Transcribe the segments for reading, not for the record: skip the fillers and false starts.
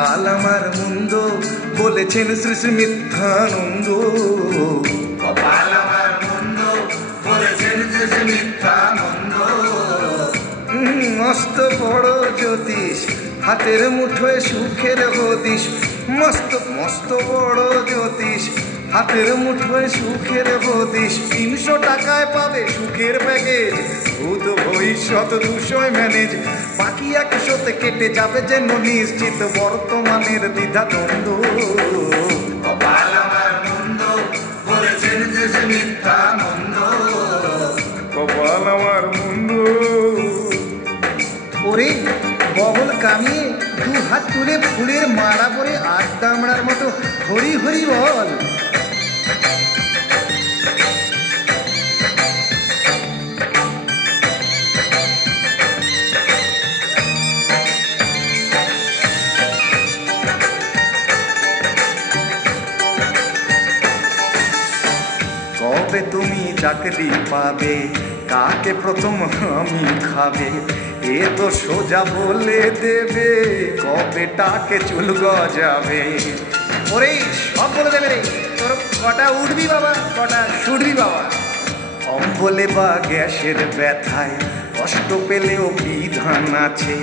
কপাল আমার মন্দ বলেছেন শ্রী শ্রী মিথ্যানন্দ। কপাল আমার মন্দ বলেছেন শ্রী শ্রী মিথ্যানন্দ। মস্ত বড় জ্যোতিষ হাতের মুঠোয় সুখের হদিশ। মস্ত মস্ত বড় জ্যোতিষ হাতের মুঠোয় সুখের হদিশ। 300 টাকায় পাবে সুখের প্যাকেজ, ভূত ভবিষ্যৎ 200 ম্যানেজ। বাকি 100তে কেটে যাবে যেন নিশ্চিত বর্তমানের দ্বিধাদ্বন্দ্ব। কপাল আমার মন্দ বলেছেন শ্রী শ্রী মিথ্যানন্দ। কপাল আমার মন্দ। ওরে বগল কামিয়ে 2 হাত তুলে ফুলের মালা পরে আড্ডা আমড়ার মতো হরি হরি বল। কবে তুমি চাকরি পাবে, কাকে প্রথম আমি খাবে, এ তো সোজা বলে দেবে কবে টাকে চুল গজাবে। ওরে সব বলে দেবে রে, তোর কটা উঠবি বাবা, কটা শুটবি বাবা। অম্বলে বা গ্যাসের ব্যথায় কষ্ট পেলেও বিধান আছে,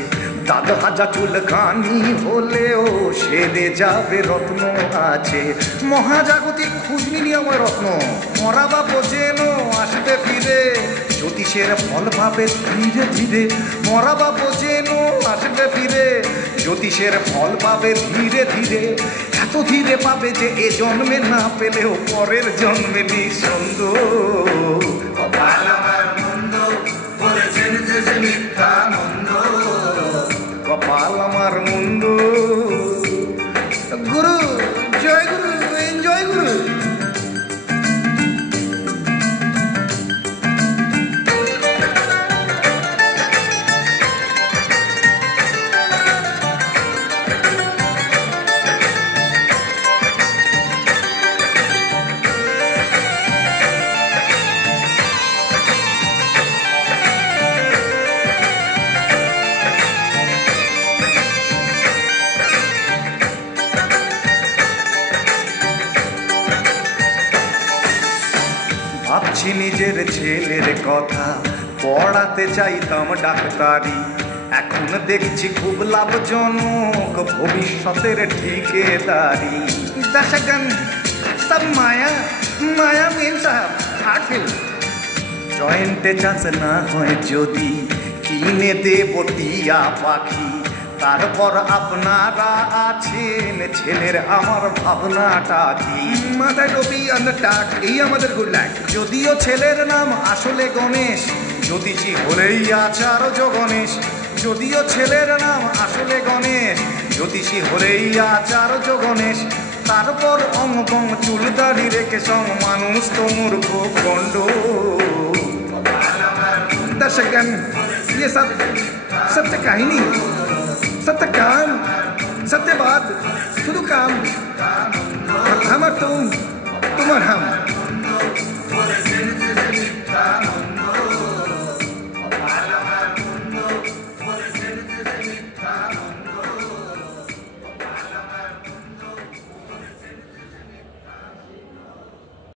দাদা হাজা চুলকানি হলেও সেরে যাবে রত্ন আছে। মহাজাগতিক খুঁজনি নিয়ময় রত্ন, মরা বা যেন আসবে ফিরে, জ্যোতিষের ফল পাবে ধীরে ধীরে। মরা বা যেন আসবে ফিরে, জ্যোতিষের ফল পাবে ধীরে ধীরে। এত ধীরে পাবে যে এ জন্মে না পেলেও পরের জন্মে নিঃসন্দেহ। কপাল আমার মন্দ বলেছেন শ্রী শ্রী মিথ্যানন্দ। কপাল আমার মন্দ। গুরু জয় গুরু, এনজয় গুরু। ভাবছি নিজের ছেলের কথা, পড়াতে চাইতাম ডাক্তারি। এখন দেখছি খুব লাভজনক ভবিষ্যতের ঠিকাদারি। দর্শকগণ সব মায়া মায়া মেন সাহেব আর্ট ফিল্ম। জয়েন্টে চান্স না হয় যদি কিনে দেব টিয়া পাখি, তারপর আপনারা আছেন ছেলের আমার ভাবনাটা কি। মাথায় টপি আন্ডার টাক, এই আমাদের গুড লাক। যদিও ছেলের নাম আসলে গণেশ, জ্যোতিষী হলেই আচার্য গণেশ। যদিও ছেলের নাম আসলে গণেশ, জ্যোতিষী হলেই আচার্য গণেশ। তারপর অঙ্গম চুলদারি রেখে সং মানুষ তো মূর্খ গণ্ড। दर्शकगण ये सब सत्य कहानी, सत्य काम, सत्य बात, शुद्ध काम। हम और तुम